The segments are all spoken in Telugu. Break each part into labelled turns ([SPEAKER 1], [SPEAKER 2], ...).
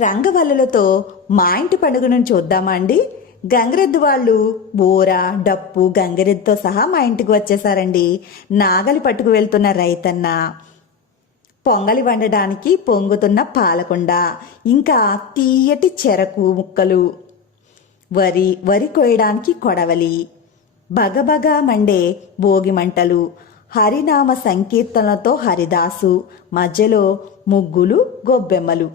[SPEAKER 1] రంగవల్లులతో మా ఇంటి పండుగను చూద్దామా అండి? గంగిరెద్దు వాళ్ళు బోర డప్పు గంగిరెద్దుతో సహా మా ఇంటికి వచ్చేసారండి. నాగలి పట్టుకు వెళ్తున్న రైతన్న. పొంగలి వండడానికి పొంగుతున్న పాలకొండ. ఇంకా తీయటి చెరకు ముక్కలు. వరి వరి కోయడానికి కొడవలి. బగబగా మండే భోగి మంటలు. హరినామ సంకీర్తనలతో హరిదాసు. మధ్యలో ముగ్గులు గొబ్బెమ్మలు.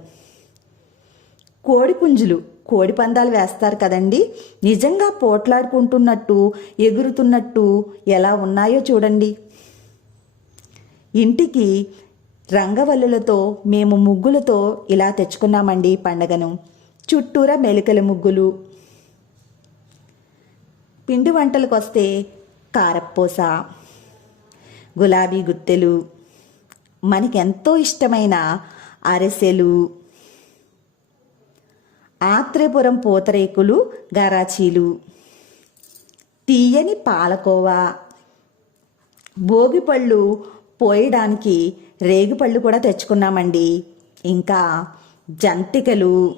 [SPEAKER 1] కోడిపుంజులు కోడి పందాలు వేస్తారు కదండి. నిజంగా పోట్లాడుకుంటున్నట్టు ఎగురుతున్నట్టు ఎలా ఉన్నాయో చూడండి. ఇంటికి రంగవల్లులతో మేము ముగ్గులతో ఇలా తెచ్చుకున్నామండి పండగను. చుట్టూరా మెలికల ముగ్గులు. పిండి వంటలకు వస్తే కారప్పూస గులాబీ గుత్తెలు. మనకెంతో ఇష్టమైన అరిసెలు ఆత్రేపురం పూతరేకులు గరాచీలు. తీయని పాలకోవా. భోగిపళ్ళు పోయడానికి రేగిపళ్ళు కూడా తెచ్చుకున్నామండి. ఇంకా జంతికలు.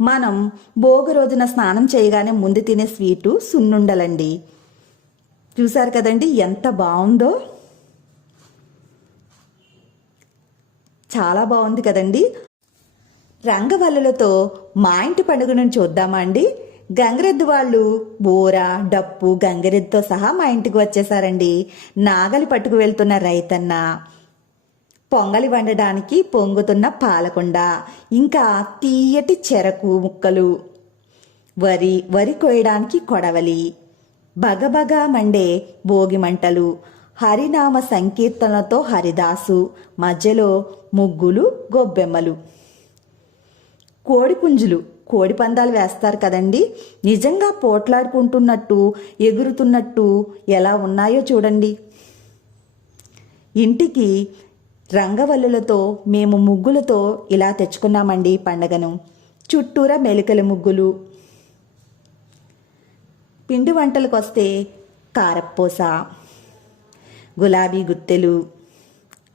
[SPEAKER 1] మనం భోగి రోజున స్నానం చేయగానే ముందు తినే స్వీటు సున్నుండలండి. చూసారు కదండి ఎంత బాగుందో? చాలా బాగుంది కదండి. రంగవల్లులతో మా ఇంటి పండుగను చూద్దామా అండి? గంగిరెద్దు వాళ్ళు బోర డప్పు గంగిరెద్దుతో సహా మా ఇంటికి వచ్చేసారండి. నాగలి పట్టుకు వెళ్తున్న రైతన్న. పొంగలి వండడానికి పొంగుతున్న పాలకొండ. ఇంకా తీయటి చెరకు ముక్కలు. వరి వరి కోయడానికి కొడవలి. బగబగా మండే భోగి మంటలు. హరినామ సంకీర్తనతో హరిదాసు. మధ్యలో ముగ్గులు గొబ్బెమ్మలు. కోడిపుంజులు కోడి పందాలు వేస్తారు కదండి. నిజంగా పోట్లాడుకుంటున్నట్టు ఎగురుతున్నట్టు ఎలా ఉన్నాయో చూడండి. ఇంటికి రంగవల్లులతో మేము ముగ్గులతో ఇలా తెచ్చుకున్నామండి పండగను. చుట్టూరా మెలికల ముగ్గులు. పిండి వంటలకు వస్తే కారప్పూస గులాబీ గుత్తెలు.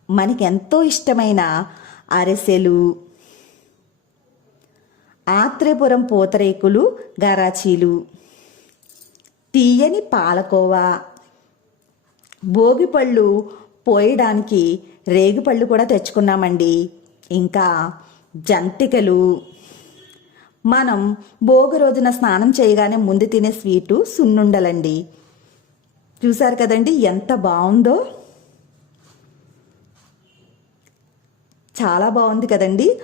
[SPEAKER 1] మనకెంతో ఇష్టమైన అరిసెలు ఆత్రేపురం పూతరేకులు గరాచీలు. తీయని పాలకోవా. భోగిపళ్ళు పోయడానికి రేగిపళ్ళు కూడా తెచ్చుకున్నామండి. ఇంకా జంతికలు. మనం భోగి రోజున స్నానం చేయగానే ముందు తినే స్వీటు సున్నుండలండి. చూసారు కదండి ఎంత బాగుందో? చాలా బాగుంది కదండి.